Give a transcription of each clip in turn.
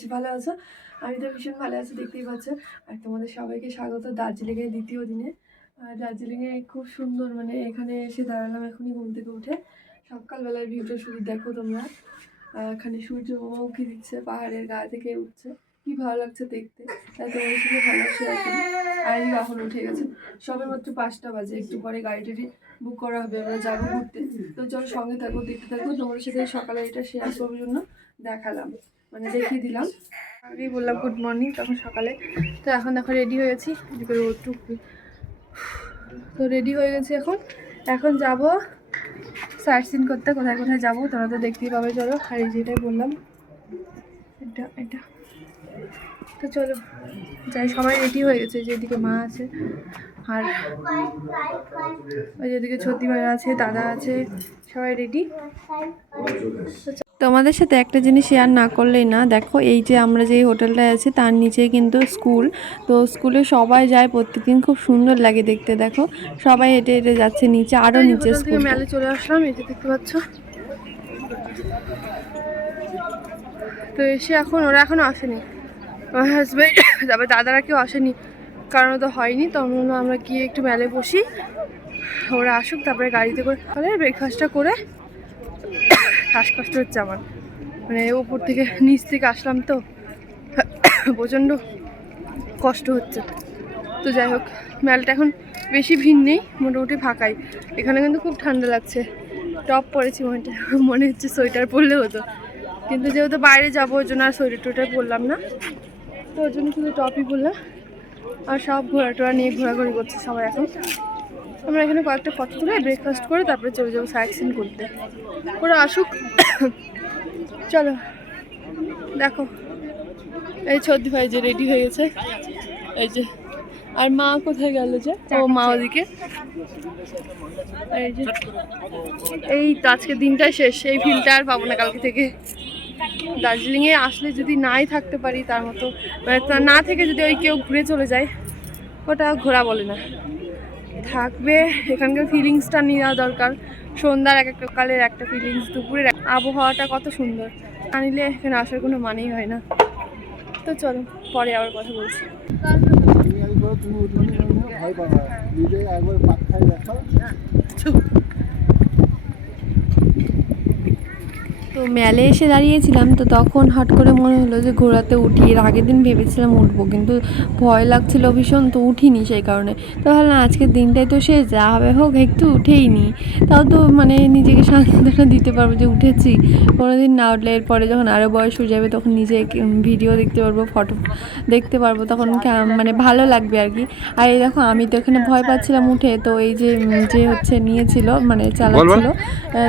সকলে ভালো আছো? আমি তো ভীষণ ভালো আছি, দেখতেই পাচ্ছ। আর তোমাদের সবাইকে স্বাগত দার্জিলিংয়ের দ্বিতীয় দিনে। আর দার্জিলিংয়ে খুব সুন্দর মানে এখানে এসে দাঁড়ালাম এখনই ঘুম থেকে উঠে। সকালবেলার ভিউটা শুধু দেখো তোমরা। এখানে সূর্য উঁকি দিচ্ছে, পাহাড়ের গা থেকে উঠছে। কি ভালো লাগছে দেখতে। তাই তোমাদের সাথে ভালো করি। আর এখন উঠে গেছে। সবে মাত্র পাঁচটা বাজে, একটু পরে গাড়িটারি বুক করা হবে, আমরা যাব ঘুরতে। তো চলো সঙ্গে থাকো, দেখতে থাকো। তোমাদের সাথে সকালে এটা শেয়ার করার জন্য দেখালাম। মানে দেখিয়ে দিলাম। আগেই বললাম গুড মর্নিং তখন সকালে। তো এখন দেখো রেডি হয়েছি এদিকে রোদটুক তো রেডি হয়ে গেছি এখন। এখন যাব সাইট সিন করতে। কোথায় কোথায় যাব তোমরা তো দেখতেই পাবে, চলো। আর এই যেটাই বললাম, এটা এটা। তো চলো, যাই, সবাই রেডি হয়ে গেছে, যেদিকে মা আছে। আর ওই যেদিকে ছতি আছে, দাদা আছে, সবাই রেডি তোমাদের সাথে একটা জিনিস শেয়ার না করলেই না। দেখো এই যে আমরা যে হোটেলটায় আছি তার নিচেই কিন্তু স্কুল তো স্কুলে সবাই যায় প্রত্যেকদিন খুব সুন্দর লাগে দেখতে দেখো। সবাই হেঁটে হেঁটে যাচ্ছে নিচে আরও নিচে স্কুল মেলে চলে আসলাম এই যে দেখতে পাচ্ছ। তো এসে এখন ওরা এখনও আসেনি। আমার হাজব্যান্ড তারপরে দাদারা কেউ আসেনি কারণ তো হয়নি তখন আমরা গিয়ে একটু মেলে বসি। ওরা আসুক তারপরে গাড়িতে করে ব্রেকফাস্টটা করে শ্বাসকষ্ট হচ্ছে আমার। মানে উপর থেকে নিচ থেকে আসলাম তো, প্রচণ্ড কষ্ট হচ্ছে। তো যাই হোক, মেলটা এখন বেশি ভিড় নেই, মোটামুটি ফাঁকাই। এখানে কিন্তু খুব ঠান্ডা লাগছে। টপ পরেছি মনে মনে হচ্ছে সোয়েটার পরলে হতো। কিন্তু যেহেতু বাইরে যাব, ওই জন্য আর সোয়েটার টোয়েটার পরলাম না। তো ওই জন্য শুধু টপই পরলাম। আর সব ঘোরা টোরা নিয়ে ঘোরাঘুরি করছে সবাই এখন। আমরা এখানে কয়েকটা ফটো তুলে ব্রেকফাস্ট করে তারপরে চলে যাব সাইট সিন করতে। ওরা আসুক। চলো, দেখো। এই ছদ্দি ভাই যে রেডি হয়ে গেছে। এই যে, আর মা কোথায় গেল যে? ও মা ওদিকে। এই যে, এই তো আজকে দিনটাই শেষ। এই ফিলটা আর পাবো না কালকে থেকে। দার্জিলিংয়ে আসলে যদি নাই থাকতে পারি তার মতো মানে না থেকে যদি ওই কেউ ঘুরে চলে যায়, ওটা ঘোরা বলে না। থাকবে। এখানকার ফিলিংসটা নেওয়া দরকার। সন্ধ্যার এক একটা কালের একটা ফিলিংস দুপুরের আবহাওয়াটা কত সুন্দর। আনিলে নিলে এখানে আসার কোনো মানেই হয় না। তো চলো, পরে আবার কথা বলছি। তুমি একবার তো মেলে এসে দাঁড়িয়েছিলাম তো তখন হট করে মনে হলো যে ঘোরাতে উঠি। এর আগের দিন ভেবেছিলাম উঠবো কিন্তু ভয় লাগছিল ভীষণ তো উঠিনি সেই কারণে। তো ভাবলাম আজকের দিনটাই তো সে যা হবে হোক একটু উঠেই নি। তাও তো মানে নিজেকে সান্ত্বনা দিতে পারব যে উঠেছি। কোনোদিন না উঠলে এরপরে যখন আরও বয়স হয়ে যাবে তখন নিজে ভিডিও দেখতে পারব ফটো দেখতে পারব তখন মানে ভালো লাগবে আর কি। আর এই দেখো আমি তো এখানে ভয় পাচ্ছিলাম উঠে তো এই যে যে হচ্ছে নিয়েছিল মানে চালাচ্ছিল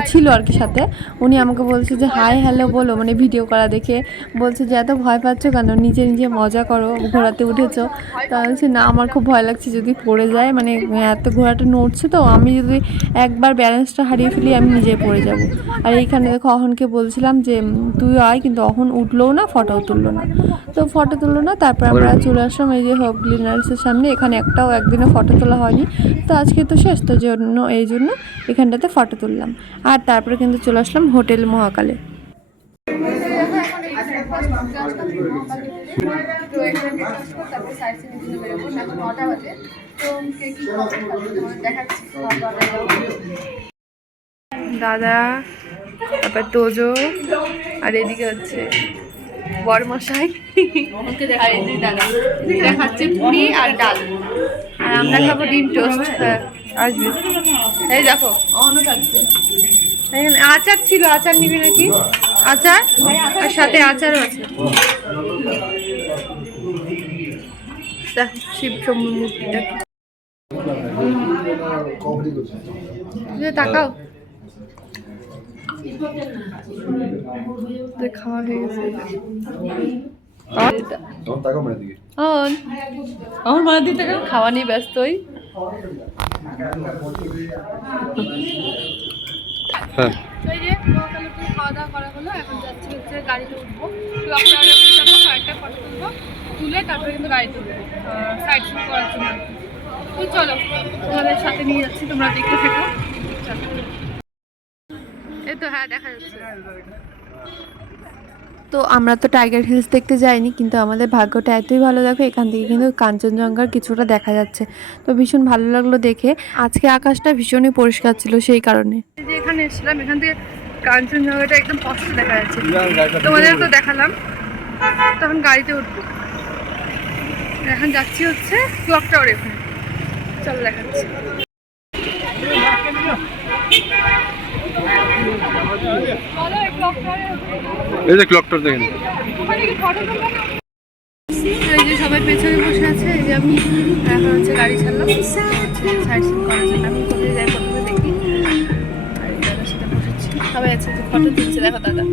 ছিল আর কি সাথে উনি আমাকে বলছে যে, হাই, হ্যালো বলো মানে ভিডিও করা দেখে বলছে যে, এত ভয় পাচ্ছ কেন? নিজে নিজে মজা করো ঘোড়াতে উঠেছো। তা বলছি, না, আমার খুব ভয় লাগছে যদি পড়ে যায়। মানে এত ঘোড়াটা নড়ছে তো, আমি যদি একবার ব্যালেন্সটা হারিয়ে ফেলি, আমি নিজে পড়ে যাব। আর এইখানে দেখো, অহনকে বলছিলাম যে তুই আয়। কিন্তু অহন উঠলোও না ফটোও তুললো না। তো ফটো তুললো না, তারপর আমরা চলে আসলাম এই যে হোপ গ্লিনার্সের সামনে। এখানে একটাও একদিনও ফটো তোলা হয়নি। তো আজকে তো শেষ, তো জন্য, এই জন্য এখানটাতে ফটো তুললাম। আর তারপরে কিন্তু চলে আসলাম হোটেল মহাকালে দাদা তারপর তোজো আর এদিকে হচ্ছে বরমশাই। আর এই যে দাদা এরা খাচ্ছে পুরি আর ডাল। আর আমরা খাব ডিম টোস্ট হ্যাঁ আসবে। এই দেখো অহনও থাকছে। আচার ছিল আচার নিবি নাকি? আচার? আর সাথে আচারও আছে। শিব শম্ভু মূর্তিটা কমেডি তাকাও। খাওয়া হয়ে গেছে। দিকে। আমার মা দিতে খাওয়া নিয়ে ব্যস্ত হই হ্যাঁ। তো যে মহাকালে তো খাওয়া দাওয়া করা হলো এখন যাচ্ছি হচ্ছে গাড়িতে উঠবো। ক্লক টাওয়ারে যাব কয়েকটা ফটো তুলবো তুলে তারপরে কিন্তু গাড়িতে উঠবো। সাইড সিন করার জন্য তো চলো তোমাদের সাথে নিয়ে যাচ্ছি তোমরা দেখতে থাকো। এই তো হ্যাঁ দেখা যাচ্ছে। তো আমরা তো টাইগার হিলস দেখতে যাইনি কিন্তু আমাদের ভাগ্যটা এতই ভালো দেখো এখান থেকে কিন্তু কাঞ্চনজঙ্ঘার কিছুটা দেখা যাচ্ছে। তো ভীষণ ভালো লাগল দেখে। আজকে আকাশটা ভীষণই পরিষ্কার ছিল সেই কারণে। যে এখানে এসেছিলাম এখান থেকে কাঞ্চনজঙ্ঘাটা একদম স্পষ্ট দেখা যাচ্ছে। তোমাদের তো দেখালাম। তখন গাড়িতে উঠবো। এখন যাচ্ছি হচ্ছে ক্লক টাওয়ার এখানে চলো দেখাচ্ছি। চলো এই যে ক্লকটার দেখেন। সবাই পেছনে বসে আছে যে আমি হচ্ছে গাড়ি সবাই আছে ফটো দাদা।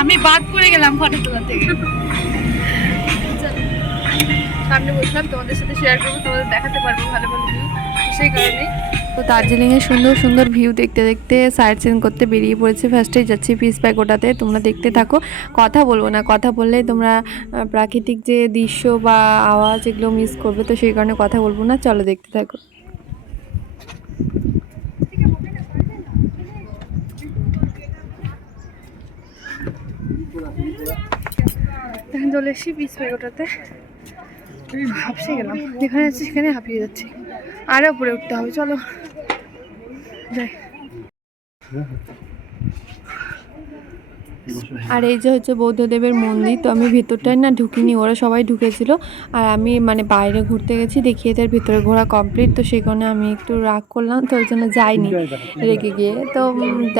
আমি বাদ পড়ে গেলাম ফটো তোলার থেকে। সামনে বসলাম, তোমাদের সাথে শেয়ার করব, তোমাদের দেখাতে পারব ভালো ভালো। সেই কারণেই তো দার্জিলিংয়ের সুন্দর সুন্দর ভিউ দেখতে দেখতে সাইড সিন করতে বেরিয়ে পড়েছি। ফার্স্টে যাচ্ছি পিস ব্যাগ ওটাতে, তোমরা দেখতে থাকো। কথা বলব না, কথা বললে তোমরা প্রাকৃতিক যে দৃশ্য বা আওয়াজ এগুলো মিস করবে, তো সেই কারণে কথা বলব না, চলো দেখতে থাকো। চলে এসেছি পিস প্যাক ওটাতে। হাঁপসে গেলাম। যেখানে আছি সেখানে হাঁপিয়ে যাচ্ছি। আরও উপরে উঠতে হবে চলো। যাই। আর এই যে হচ্ছে বৌদ্ধদেবের মন্দির তো আমি ভেতরটায় না ঢুকিনি ওরা সবাই ঢুকেছিল। আর আমি মানে বাইরে ঘুরতে গেছি দেখিয়ে তার ভিতরে ঘোরা কমপ্লিট তো সেই কারণে আমি একটু রাগ করলাম তো ওই জন্য যাইনি রেগে গিয়ে। তো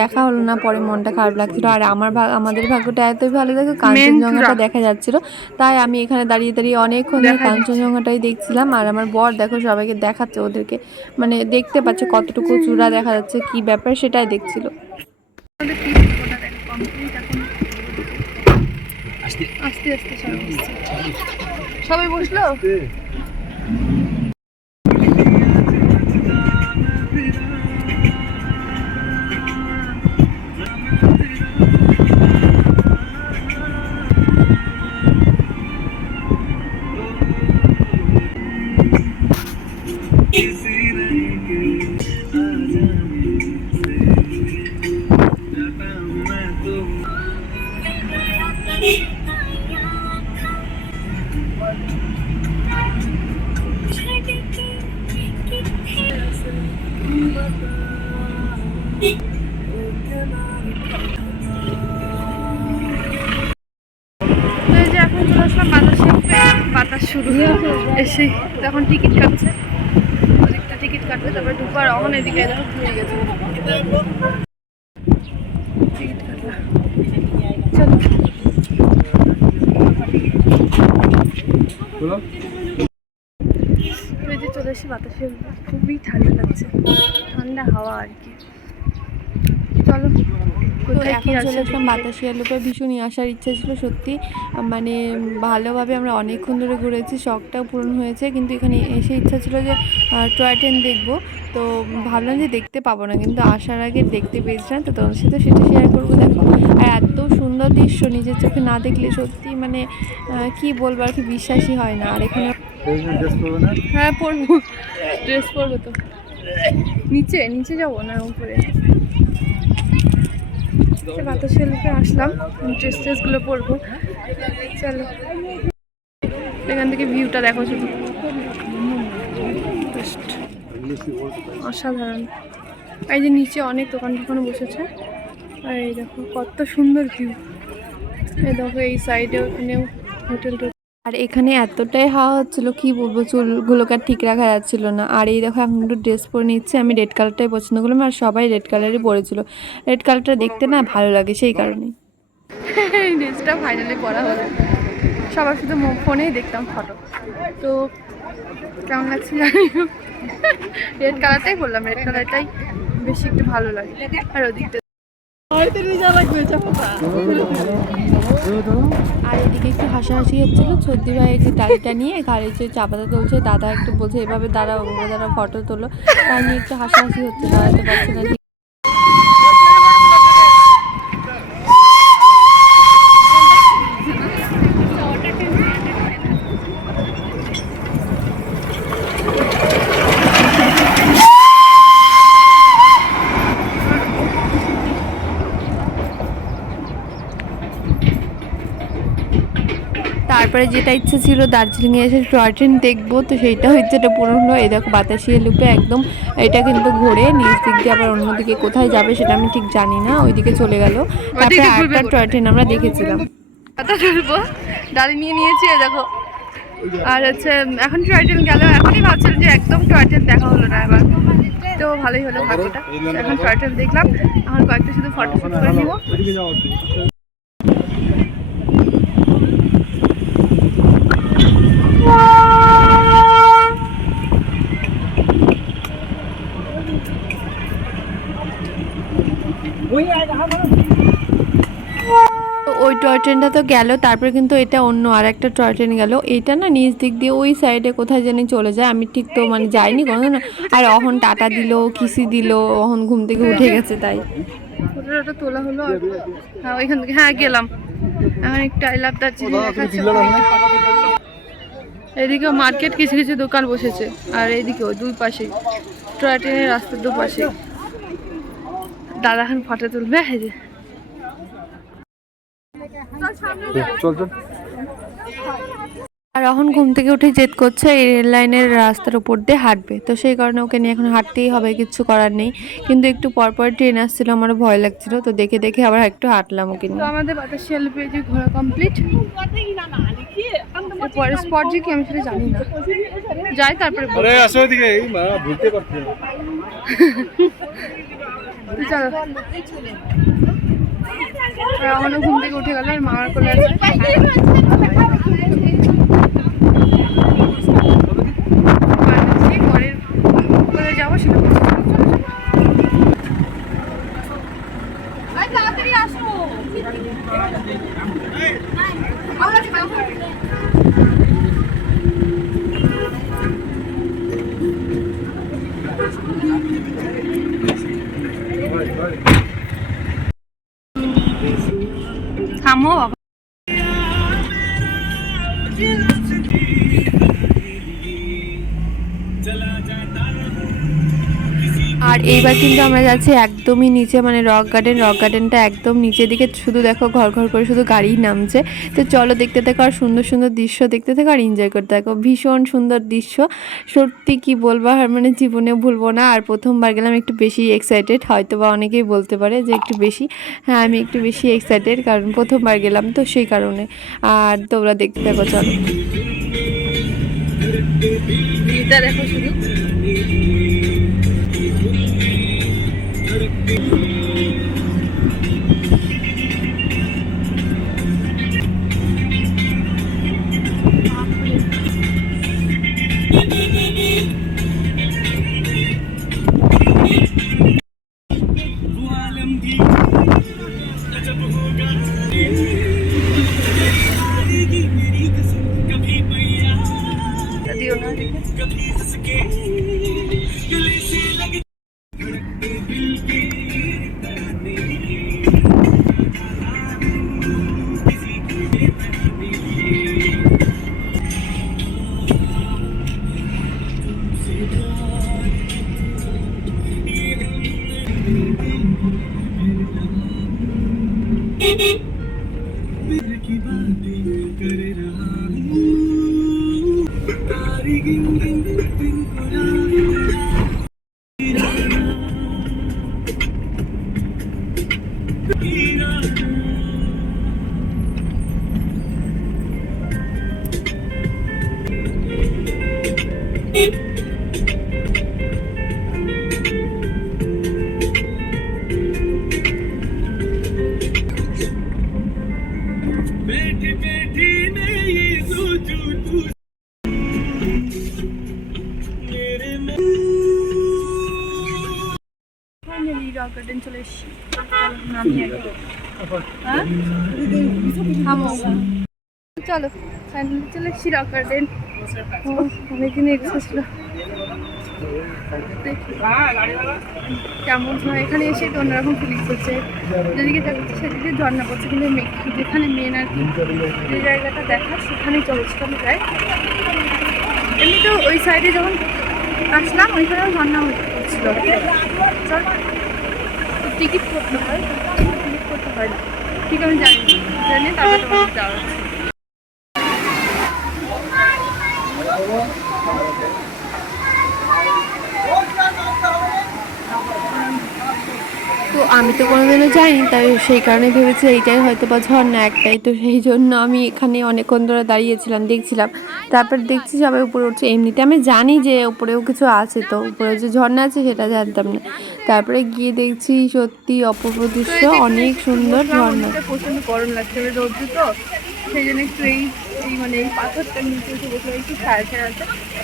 দেখা হলো না পরে মনটা খারাপ লাগছিল। আর আমার ভাগ আমাদের ভাগ্যটা এতই ভালো দেখো কাঞ্চনজঙ্ঘাটা দেখা যাচ্ছিল। তাই আমি এখানে দাঁড়িয়ে দাঁড়িয়ে অনেকক্ষণ ধরে কাঞ্চনজঙ্ঘাটাই দেখছিলাম। আর আমার বর দেখো সবাইকে দেখাচ্ছে ওদেরকে। মানে দেখতে পাচ্ছে কতটুকু চূড়া দেখা যাচ্ছে কি ব্যাপার সেটাই দেখছিল আমাদের পিস ওটা দেখো কমপ্লিট এখন আস্তে আস্তে সবাই বসল? শুরু এসে তখন টিকিট কাটছে। অনেকটা টিকিট কাটবে তারপরে ঢুকবার অহন এদিকে ঘুরে গেছে। টিকিট কাটবে চলো এসে বাতাসে খুবই ঠান্ডা লাগছে। ঠান্ডা হাওয়া আর কি। তো এখন চলে আসলাম বাতাসিয়া লোপে ভীষণই আসার ইচ্ছা ছিল সত্যি। মানে ভালোভাবে আমরা অনেকক্ষণ ধরে ঘুরেছি শখটাও পূরণ হয়েছে কিন্তু এখানে এসে ইচ্ছা ছিল যে টয় ট্রেন দেখব। তো ভাবলাম যে দেখতে পাবো না কিন্তু আসার আগে দেখতে পেয়েছিলাম তো তোমার সাথে সেটা শেয়ার করব দেখো। আর এত সুন্দর দৃশ্য নিজের চোখে না দেখলে সত্যি মানে কি বলব আর কি বিশ্বাসই হয় না। আর এখানে ড্রেস করবে না? হ্যাঁ পরবো। ড্রেস পরবো তো। নিচে নিচে যাব না উপরে? বাতাসে লোকে আসলাম ড্রেস ট্রেসগুলো পরবো। চলো। এখান থেকে ভিউটা দেখো শুধু। অসাধারণ। এই যে নিচে অনেক দোকান দোকানে বসেছে। আর এই দেখো, কত সুন্দর ভিউ এই দেখো, এই সাইডে ওখানেও হোটেল আর এখানে এতটাই হাওয়া হচ্ছিল, কি বলব, চুলগুলোকে আর ঠিক রাখা যাচ্ছিল না। আর এই দেখো, এখন একটু ড্রেস পরে নিচ্ছে। আমি রেড কালারটাই পছন্দ করলাম, আর সবাই রেড কালারই পরেছিল। রেড কালারটা দেখতে না ভালো লাগে সেই কারণেই। এই ড্রেসটা ফাইনালি পরা হলো। সবার শুধু ফোনেই দেখতাম ফটো তো কেমন লাগছে রেড কালারটাই বললাম রেড কালারটাই বেশি একটু ভালো লাগে। আর ওদিকটা আর এদিকে একটু হাসাহাসি ভাইয়ের নিয়ে যে তুলছে, দাদা একটু বলছে, এভাবে দাঁড়া ওভাবে দাঁড়া ফটো তোলো। তাই নিয়ে একটু হাসাহাসি হচ্ছে দাঁড়াতে পারছে না তারপরে যেটা ইচ্ছে ছিল দার্জিলিংয়ে এসে টয় ট্রেন দেখব তো সেইটা হচ্ছে এটা পূরণ হলো। এই দেখো বাতাসিয়া লুপে একদম এটা কিন্তু ঘুরে নিচ দিক দিয়ে আবার অন্যদিকে কোথায় যাবে সেটা আমি ঠিক জানি না ওইদিকে চলে গেল। তারপরে আরেকটা টয় ট্রেন আমরা দেখেছিলাম। কথা তুলবো ডালি নিয়ে নিয়েছি দেখো। আর হচ্ছে এখন টয় ট্রেন গেল এখনই ভাবছিলাম যে একদম টয় ট্রেন দেখা হলো না এবার। তো ভালোই হলো ভাগ্যটা। এখন টয় ট্রেন দেখলাম। এখন কয়েকটা শুধু ফটো শুট করে নিবো ওইদিকে যাওয়া হচ্ছে তো ওই টয় ট্রেনটা তো গেল, তারপরে কিন্তু এটা অন্য আর একটা টয় ট্রেন গেল। এটা না নিচ দিক দিয়ে ওই সাইডে কোথায় জানি চলে যায়, আমি ঠিক তো মানে যাইনি কোনো না আর অহন টাটা দিল, কিসি দিল, অহন ঘুম থেকে উঠে গেছে তাই। ফটোটা তোলা হলো আর হ্যাঁ ওইখান থেকে হ্যাঁ গেলাম। এখন একটু আই লাভ দার্জিলিং দেখাচ্ছে। এদিকে মার্কেট কিছু কিছু দোকান বসেছে, আর এইদিকেও দুই পাশে। টয় ট্রেনের রাস্তার দুপাশে। দাদা এখন ফটো তুলবে? হ্যাঁ চল চল আর এখন ঘুম থেকে উঠে জেদ করছে এই রেল লাইনের রাস্তার উপর দিয়ে হাঁটবে। তো সেই কারণে ওকে নিয়ে এখন হাঁটতেই হবে কিছু করার নেই। কিন্তু একটু পরপর ট্রেন আসছিল আমার ভয় লাগছিল। তো দেখে দেখে আবার একটু হাঁটলাম ওকে নিয়ে। আমাদের বাতাসিয়াল পেজে ঘোরা কমপ্লিট পরের স্পট যে কি আমি সেটা জানি না। যাই তারপরে চলো। আর ঘুম থেকে উঠে গেল আর মামার কোলে আছে। আর এইবার কিন্তু আমরা যাচ্ছি একদমই নিচে মানে রক গার্ডেন। রক গার্ডেনটা একদম নিচের দিকে, শুধু দেখো ঘর ঘর করে শুধু গাড়ি নামছে। তো চলো দেখতে থাকো আর সুন্দর সুন্দর দৃশ্য দেখতে থাকো আর এনজয় করতে থাকো। ভীষণ সুন্দর দৃশ্য। সত্যি কি বলব, আর মানে জীবনে ভুলবো না। আর প্রথমবার গেলাম একটু বেশি এক্সাইটেড হয়তো বা অনেকেই বলতে পারে যে একটু বেশি। হ্যাঁ আমি একটু বেশি এক্সাইটেড কারণ প্রথমবার গেলাম তো সেই কারণে। আর তোমরা দেখতে থাকো, চলো। দেখো শুধু। Thank you. এসেছি রক গার্ডেন অনেকদিন এক্সেস ছিল কেমন হয়? এখানে এসে একটু অন্যরকম ফিলিংস হচ্ছে যেদিকে দেখাচ্ছে সেদিকে ঝর্ণা পড়ছে, কিন্তু যেখানে মেন আর কি, যে জায়গাটা দেখা সেখানেই আমি যাই এমনি তো ওই সাইডে যখন আসলাম, ওইখানেও ঝর্ণা হচ্ছিল চল টিকিট করতে হয়। টিকিট করতে হয় ঠিক আমি জানি জানি তারপরে যাওয়া হচ্ছে তো আমি কোনোদিনও যাইনি তাই সেই কারণে ভেবেছি এইটাই হয়তো বা ঝর্ণা একটাই। তো সেই জন্য আমি এখানে অনেকক্ষণ ধরে দাঁড়িয়েছিলাম, দেখছিলাম। তারপর দেখছি সবাই উপরে উঠছে এমনিতে। আমি জানি যে উপরেও কিছু আছে তো, উপরে যে ঝর্ণা আছে সেটা জানতাম না। তারপরে গিয়ে দেখছি সত্যি অপূর্ব দৃশ্য, অনেক সুন্দর ঝর্ণা। প্রচণ্ড গরম লাগছে মানে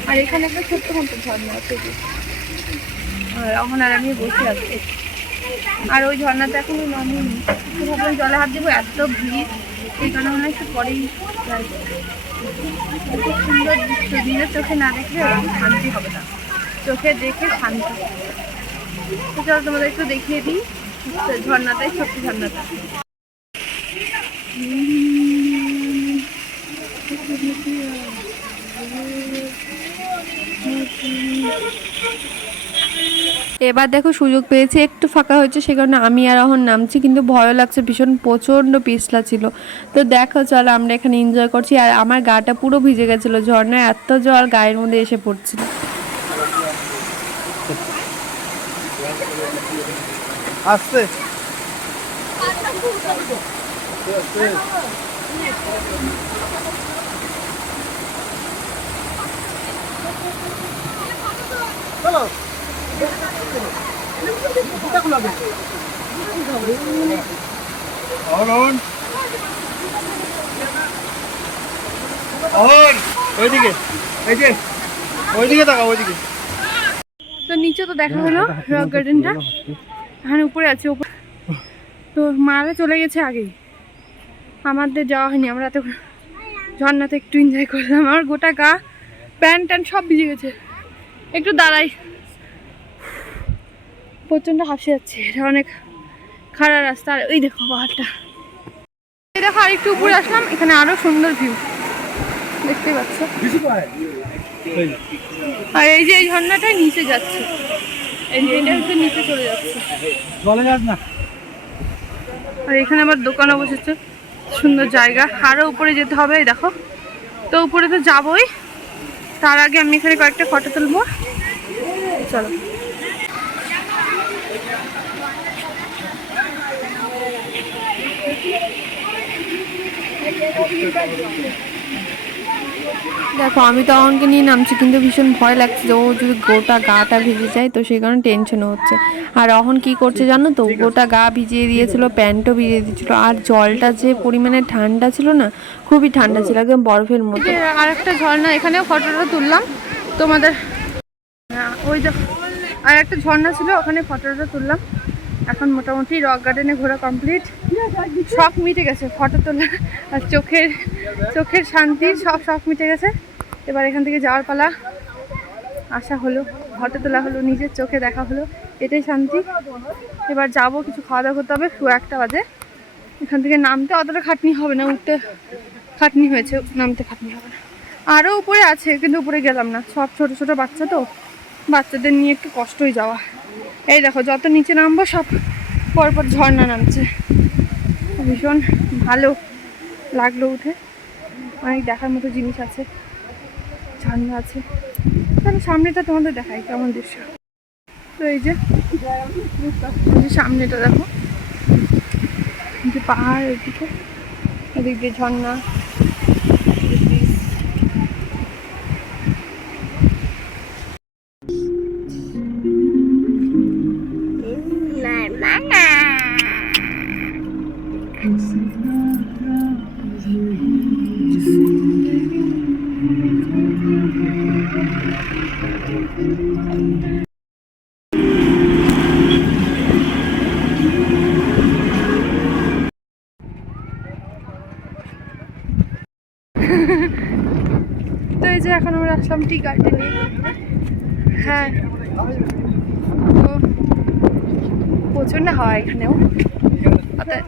আর এখানে একটা ছোট্ট মতো ঝর্ণা আছে। আর আর আমি বসে আছি। আর ওই ঝর্ণাতে এখনও নামিনি একটু ভাবলাম জলে হাত দেবো, এত ভিড়। এই কারণে মনে একটু পরেই খুব সুন্দর দৃশ্য নিজের চোখে না দেখলে শান্তি হবে না। চোখে দেখে শান্তি। তো তোমাদের একটু দেখিয়ে দিই, ঝর্ণাটাই ছোট্ট ঝর্ণাটা। এবার দেখো সুযোগ পেয়েছি, একটু ফাঁকা হয়েছে, সে কারণে আমি আর এখন নামছি, কিন্তু ভয়ও লাগছে, ভীষণ প্রচণ্ড পিছলা ছিল। তো দেখো, চলো আমরা এখানে এনজয় করছি, আর আমার গাটা পুরো ভিজে গেছিল ঝর্ণায়, এত জল গায়ের মধ্যে এসে পড়ছিল। আসতে। অরুণ অরুণ ওইদিকে এই যে ওইদিকে তাকাও ওইদিকে। তো নিচে তো দেখা হলো রক গার্ডেনটা এখানে উপরে আছে উপরে। তো মারা চলে গেছে আগেই আমাদের যাওয়া হয়নি আমরা এত ঝর্ণাতে একটু এনজয় করলাম। আমার গোটা গা প্যান্ট ট্যান্ট সব ভিজে গেছে। একটু দাঁড়াই। প্রচণ্ড হাসি যাচ্ছে। এটা অনেক খারাপ রাস্তা। আর ওই দেখো পাহাড়টা। দেখো আরেকটু উপরে আসলাম। এখানে আরও সুন্দর ভিউ দেখতেই পাচ্ছ? আর এই যে এই ঝর্ণাটাই নিচে যাচ্ছে। এটা হচ্ছে নিচে চলে যাচ্ছে। জলে যাস না। আর এখানে আবার দোকানও বসেছে সুন্দর জায়গা। আরও উপরে যেতে হবে এই দেখো। তো উপরে তো যাবোই। তার আগে আমি এখানে কয়েকটা ফটো তুলবো। চলো। দেখো আমি তো অঙ্কে নিয়ে নামছি কিন্তু ভীষণ ভয় লাগছে যে ও যদি গোটা গাটা ভিজে যায় তো সেই কারণে টেনশনও হচ্ছে। আর অহন কি করছে জানো তো? গোটা গা ভিজিয়ে দিয়েছিল প্যান্টও ভিজিয়ে দিয়েছিল আর জলটা যে পরিমাণে ঠান্ডা ছিল না খুবই ঠান্ডা ছিল একদম বরফের মতো। আর একটা ঝর্ণা এখানেও ফটোটা তুললাম। তোমাদের হ্যাঁ, ওই দেখো আর একটা ঝর্ণা ছিল ওখানে ফটোটা তুললাম। এখন মোটামুটি রক গার্ডেনে ঘোরা কমপ্লিট শখ মিটে গেছে ফটো তোলা আর চোখের চোখের শান্তি, সব শখ মিটে গেছে। এবার এখান থেকে যাওয়ার পালা। আসা হলো ফটো তোলা হলো, নিজের চোখে দেখা হলো, এটাই শান্তি। এবার যাব, কিছু খাওয়া দাওয়া করতে হবে শু একটা বাজে। এখান থেকে নামতে অতটা খাটনি হবে না, উঠতে খাটনি হয়েছে, নামতে খাটনি হবে না। আরও উপরে আছে, কিন্তু উপরে গেলাম না। সব ছোট ছোট বাচ্চা তো। বাচ্চাদের নিয়ে একটু কষ্টই যাওয়া। এই দেখো, যত নিচে নামবো সব পরপর ঝর্ণা নামছে। ভীষণ ভালো লাগল উঠে। অনেক দেখার মতো জিনিস আছে, ঝর্ণা আছে। তাহলে সামনেটা তোমাদের দেখাই, কেমন দৃশ্য। তো এই যে সামনেটা দেখো। যে পাহাড় এদিকে এদিক দিয়ে ঝর্ণা। টি গার্ডেনে হ্যাঁ। তো প্রচণ্ড হাওয়া এখানেও। বাতা-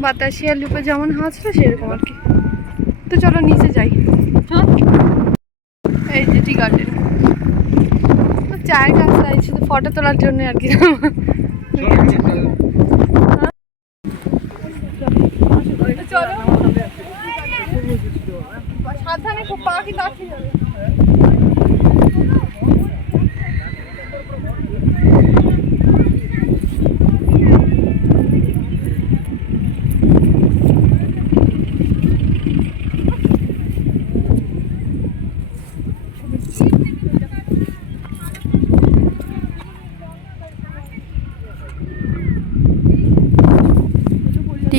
বাতাসিয়া লুপে যেমন হাওয়া ছিল, সেরকম আর কি। তো চলো নিচে যাই। এই যে টি গার্ডেন চায়ের কাছে যাই শুধু ফটো তোলার জন্য আর কি। সাবধানে খুব পা কিন্তু যাবে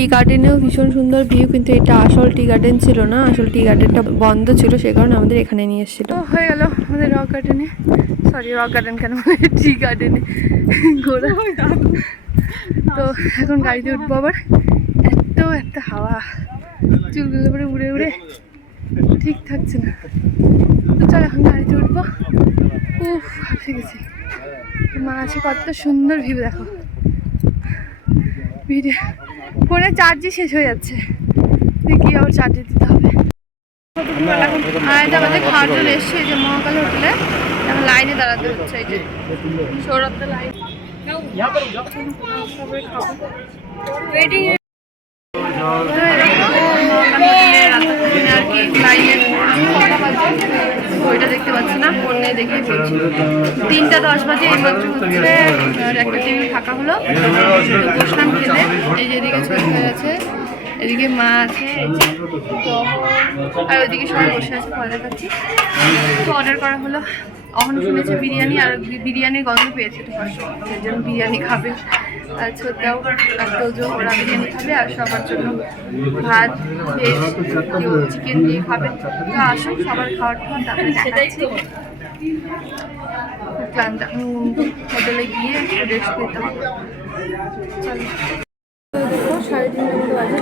টি গার্ডেনেও ভীষণ সুন্দর ভিউ, কিন্তু এটা আসল টি গার্ডেন ছিল না। আসল টি গার্ডেনটা বন্ধ ছিল, সে কারণে আমাদের এখানে নিয়ে এসেছিল। হয়ে গেল আমাদের রক গার্ডেনে সরি রক গার্ডেন কেন টি গার্ডেনে ঘোরা। তো এখন গাড়িতে উঠবো আবার। এত এত হাওয়া। চুলগুলো পরে উড়ে উড়ে ঠিক থাকছে না। তো চল এখন গাড়িতে উঠবো। উফ, হাঁপিয়ে গেছি। কত সুন্দর ভিউ দেখো। ভিডিও ফোনে চার্জই শেষ হয়ে যাচ্ছে। দেখি আবার চার্জে দিতে হবে। আর এটা আমাদের খাওয়ার জন্য এসছে এই যে মহাকাল হোটেলে এখন লাইনে দাঁড়াতে হচ্ছে এই যে সৌরভটা লাইন ওয়েটিং ওইটা দেখতে পাচ্ছি না, ফোনে দেখে বলছি তিনটা দশ বাজে এই মাত্র হচ্ছে একটা টেবিল ফাঁকা হলো। বসলাম খেতে, এই যে এদিকে ছবি গেছে এদিকে মা আছে আর ওইদিকে সবাই বসে আছে ফল দেখাচ্ছি। তো অর্ডার করা হলো। অহন শুনেছে বিরিয়ানি, আর বিরিয়ানির গন্ধ পেয়েছে তো জন্য বিরিয়ানি খাবে। ছোটাও আর তোজো ওরা বিরিয়ানি খাবে আর সবার জন্য ভাত ভেজ চিকেন দিয়ে খাবে। তো আসুন সবার খাওয়ার খাওয়ার তারপরে দেখাচ্ছি। ক্লান্ত হোটেলে গিয়ে রেস্ট নিতে হবে। চলো। দেখো সাড়ে তিনটার মতো বাজে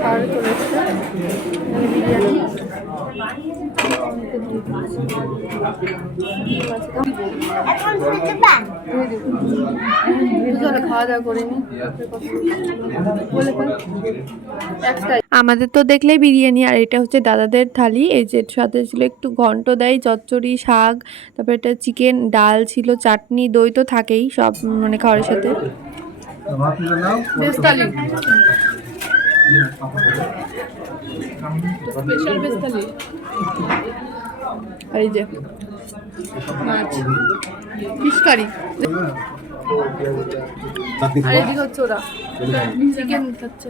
খাওয়ার চলে এসছে। বিরিয়ানি। খাওয়া দাওয়া করে নি বলে ফেল একটাই আমাদের তো দেখলেই বিরিয়ানি আর এটা হচ্ছে দাদাদের থালি। এই যে সাথে ছিল একটু ঘন্ট দেয় চচ্চড়ি শাক তারপরে এটা চিকেন ডাল ছিল চাটনি দই তো থাকেই সব মানে খাওয়ার সাথে। স্পেশাল বেস্তালি আর এই যে, মাছ। Fish curry. আর এদিকে হচ্ছে ওরা। চিকেন খাচ্ছে।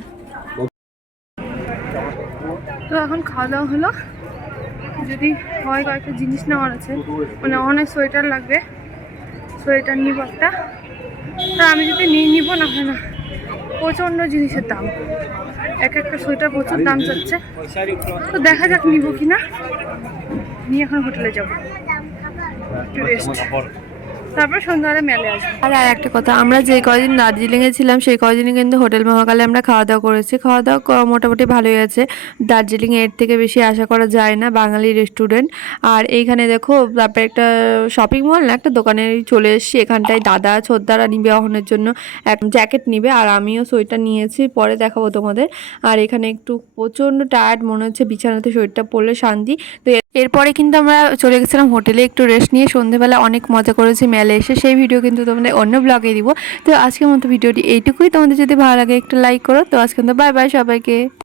তো এখন খাওয়া দাওয়া হলো। যদি হয় কয়েকটা জিনিস নেওয়ার আছে মানে অনেক সোয়েটার লাগবে। সোয়েটার নিব একটা। তা আমি যদি নিয়ে নিব না হয় না। প্রচণ্ড জিনিসের দাম। এক একটা সোয়েটার প্রচুর দাম যাচ্ছে তো দেখা যাক নিব কি না নিয়ে এখন হোটেলে যাব। তারপর সন্ধ্যাবেলা মেলে আসব। আর আর একটা কথা আমরা যে কদিন দার্জিলিংয়ে ছিলাম সেই কদিনই কিন্তু হোটেল মহাকালে আমরা খাওয়া দাওয়া করেছি। খাওয়া দাওয়া মোটামুটি ভালোই আছে। দার্জিলিং এর থেকে বেশি আশা করা যায় না বাঙালি রেস্টুরেন্ট। আর এইখানে দেখো তারপরে একটা শপিং মল না একটা দোকানে চলে এসেছি। এখানটায় দাদা ছোদ্দারা নিবে অহনের জন্য। এক জ্যাকেট নিবে আর আমিও সোয়েটার নিয়েছি পরে দেখাবো তোমাদের। আর এখানে একটু প্রচণ্ড টায়ার্ড মনে হচ্ছে বিছানাতে শরীরটা পড়লে শান্তি। তো এরপরে কিন্তু আমরা চলে গেছিলাম হোটেলে একটু রেস্ট নিয়ে। সন্ধেবেলা অনেক মজা করেছি মেলে এসে। সেই ভিডিও কিন্তু তোমাদের অন্য ব্লগে দিব। তো আজকের মতো ভিডিওটি এইটুকুই। তোমাদের যদি ভালো লাগে একটু লাইক করো। তো আজকে তো বাই বাই সবাইকে।